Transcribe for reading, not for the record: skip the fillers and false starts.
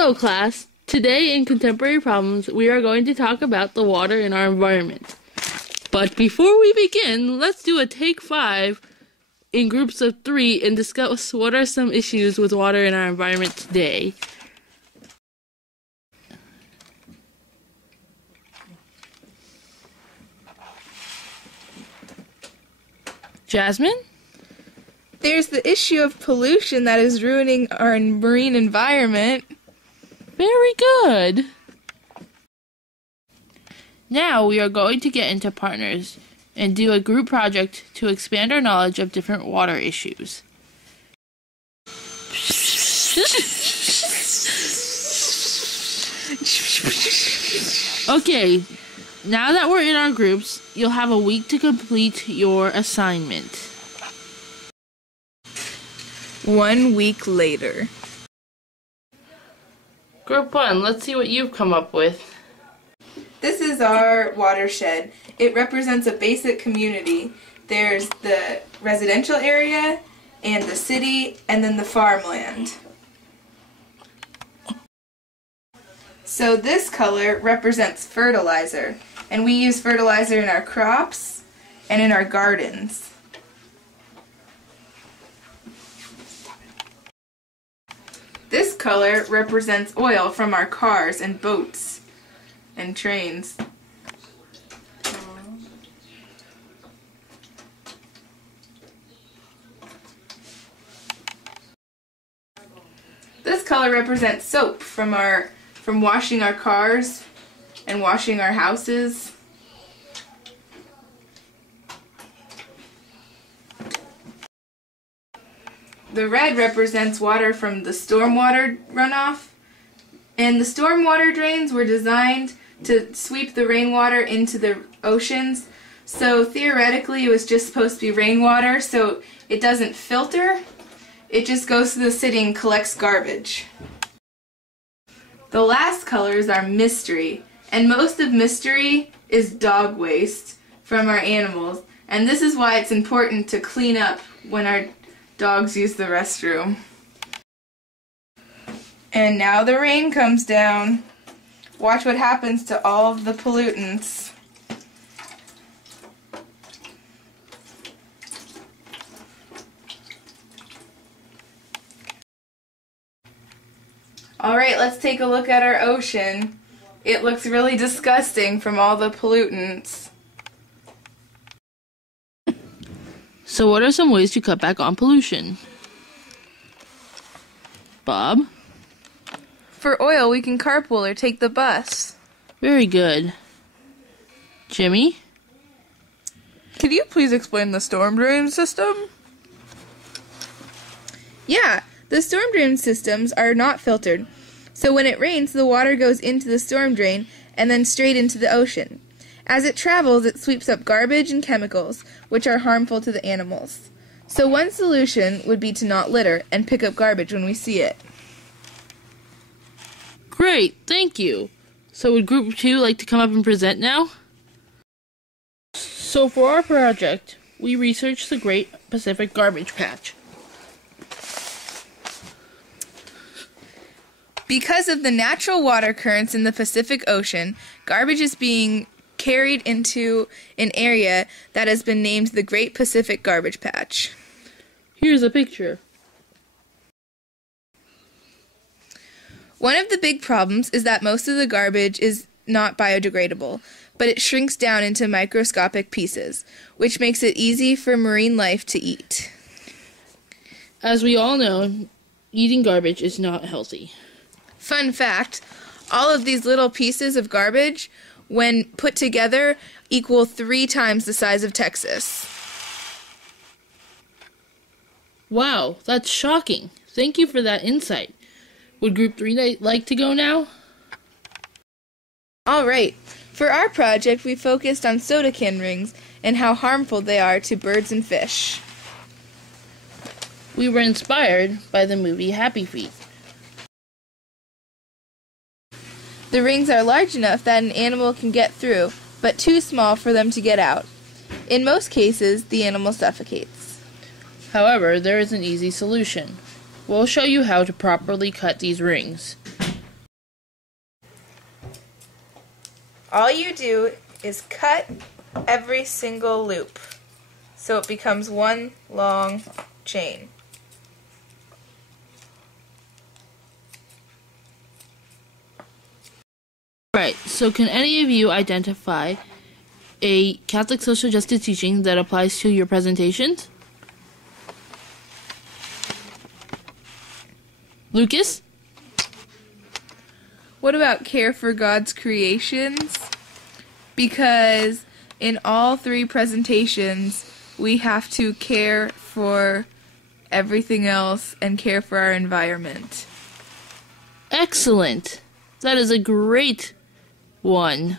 Hello class! Today in Contemporary Problems we are going to talk about the water in our environment. But before we begin, let's do a take 5 in groups of 3 and discuss what are some issues with water in our environment today. Jasmine? There's the issue of pollution that is ruining our marine environment. Very good. Now we are going to get into partners and do a group project to expand our knowledge of different water issues. Okay, now that we're in our groups, you'll have a week to complete your assignment. 1 week later. Group 1, let's see what you've come up with. This is our watershed. It represents a basic community. There's the residential area, and the city, and then the farmland. So this color represents fertilizer, and we use fertilizer in our crops and in our gardens. This color represents oil from our cars and boats and trains. This color represents soap from washing our cars and washing our houses. The red represents water from the stormwater runoff, and the stormwater drains were designed to sweep the rainwater into the oceans. So theoretically it was just supposed to be rainwater, so it doesn't filter. It just goes to the city and collects garbage. The last colors are mystery, and most of mystery is dog waste from our animals, and this is why it's important to clean up when our dogs use the restroom. And now the rain comes down. Watch what happens to all of the pollutants. Alright, let's take a look at our ocean. It looks really disgusting from all the pollutants. So what are some ways to cut back on pollution? Bob? For oil, we can carpool or take the bus. Very good. Jimmy? Could you please explain the storm drain system? Yeah, the storm drain systems are not filtered. So when it rains, the water goes into the storm drain and then straight into the ocean. As it travels, it sweeps up garbage and chemicals, which are harmful to the animals. So one solution would be to not litter and pick up garbage when we see it. Great, thank you. So would Group 2 like to come up and present now? So for our project, we researched the Great Pacific Garbage Patch. Because of the natural water currents in the Pacific Ocean, garbage is being carried into an area that has been named the Great Pacific Garbage Patch. Here's a picture. One of the big problems is that most of the garbage is not biodegradable, but it shrinks down into microscopic pieces, which makes it easy for marine life to eat. As we all know, eating garbage is not healthy. Fun fact, all of these little pieces of garbage, when put together, equal 3 times the size of Texas. Wow, that's shocking. Thank you for that insight. Would Group 3 like to go now? Alright, for our project we focused on soda can rings and how harmful they are to birds and fish. We were inspired by the movie Happy Feet. The rings are large enough that an animal can get through, but too small for them to get out. In most cases, the animal suffocates. However, there is an easy solution. We'll show you how to properly cut these rings. All you do is cut every single loop so it becomes one long chain. Right, so can any of you identify a Catholic social justice teaching that applies to your presentations? Lucas? What about care for God's creations? Because in all three presentations, we have to care for everything else and care for our environment. Excellent. That is a great one.